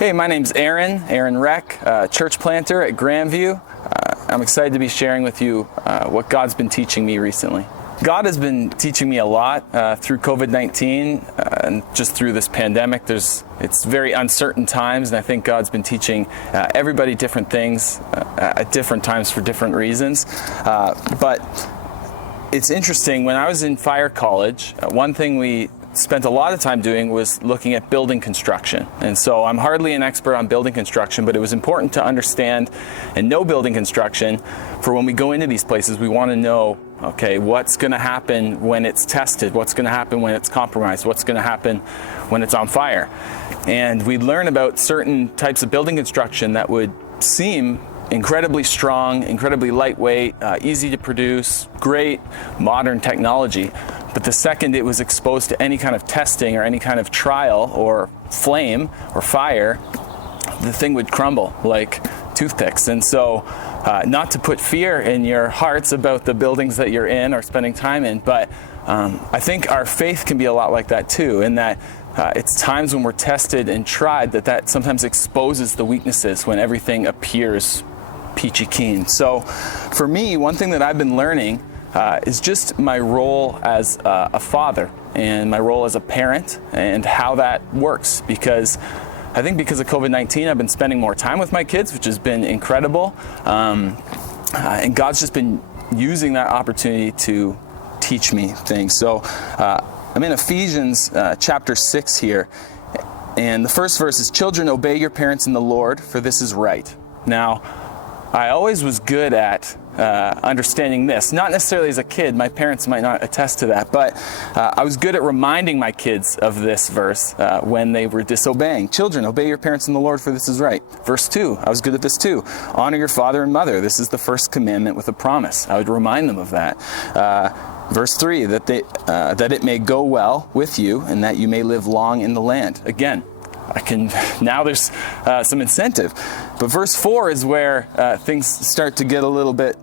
Hey, my name's Aaron Roeck, church planter at Grandview. I'm excited to be sharing with you what God's been teaching me recently. God has been teaching me a lot through COVID-19 and just through this pandemic. It's very uncertain times, and I think God's been teaching everybody different things at different times for different reasons. But it's interesting, when I was in fire college, one thing we spent a lot of time doing was looking at building construction. And so I'm hardly an expert on building construction, but it was important to understand and know building construction for when we go into these places. We want to know, okay, what's going to happen when it's tested? What's going to happen when it's compromised? What's going to happen when it's on fire? And we'd learn about certain types of building construction that would seem incredibly strong, incredibly lightweight, easy to produce, great modern technology. But the second it was exposed to any kind of testing or any kind of trial or flame or fire, the thing would crumble like toothpicks. And so not to put fear in your hearts about the buildings that you're in or spending time in, but I think our faith can be a lot like that too, in that it's times when we're tested and tried that sometimes exposes the weaknesses when everything appears peachy keen. So for me, one thing that I've been learning is just my role as a father and my role as a parent and how that works. Because I think because of COVID-19, I've been spending more time with my kids, which has been incredible. And God's just been using that opportunity to teach me things. So I'm in Ephesians chapter 6 here. And the first verse is, "Children, obey your parents in the Lord, for this is right." Now, I always was good at understanding this. Not necessarily as a kid, my parents might not attest to that, but I was good at reminding my kids of this verse when they were disobeying. "Children, obey your parents in the Lord, for this is right." Verse 2, I was good at this too. "Honor your father and mother. This is the first commandment with a promise." I would remind them of that. Verse 3, that it may go well with you and that you may live long in the land. Again, now there's some incentive. But verse 4 is where things start to get a little bit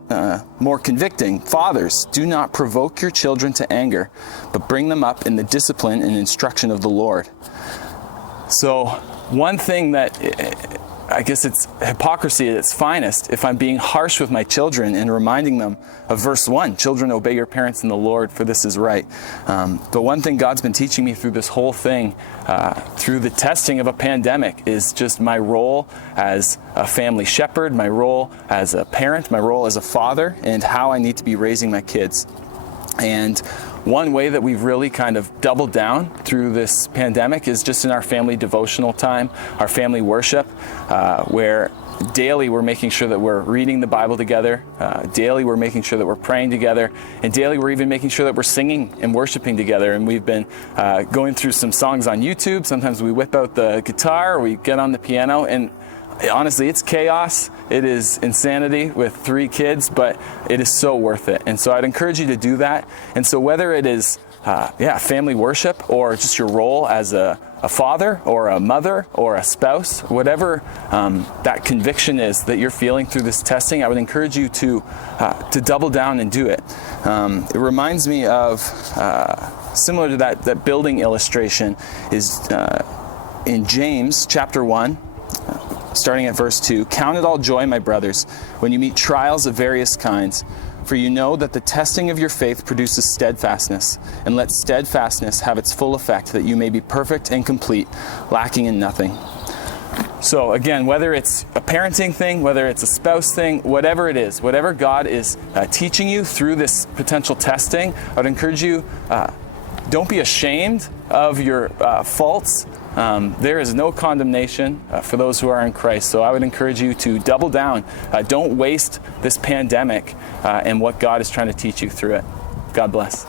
more convicting. "Fathers, do not provoke your children to anger, but bring them up in the discipline and instruction of the Lord." So one thing that I guess it's hypocrisy at its finest if I'm being harsh with my children and reminding them of verse 1, "Children, obey your parents in the Lord, for this is right." But one thing God's been teaching me through this whole thing, through the testing of a pandemic, is just my role as a family shepherd, my role as a parent, my role as a father, and how I need to be raising my kids. And one way that we've really kind of doubled down through this pandemic is just in our family devotional time, our family worship, where daily we're making sure that we're reading the Bible together, daily we're making sure that we're praying together, and daily we're even making sure that we're singing and worshiping together. And we've been going through some songs on YouTube. Sometimes we whip out the guitar or we get on the piano, and honestly, it's chaos. It is insanity with 3 kids, but it is so worth it. And so I'd encourage you to do that. And so whether it is family worship or just your role as a father or a mother or a spouse, whatever that conviction is that you're feeling through this testing, I would encourage you to double down and do it. It reminds me of, similar to that building illustration, is in James chapter 1, starting at verse 2, "Count it all joy, my brothers, when you meet trials of various kinds, for you know that the testing of your faith produces steadfastness, and let steadfastness have its full effect, that you may be perfect and complete, lacking in nothing." So again, whether it's a parenting thing, whether it's a spouse thing, whatever it is, whatever God is teaching you through this potential testing, I would encourage you, don't be ashamed of your faults. There is no condemnation for those who are in Christ. So I would encourage you to double down. Don't waste this pandemic and what God is trying to teach you through it. God bless.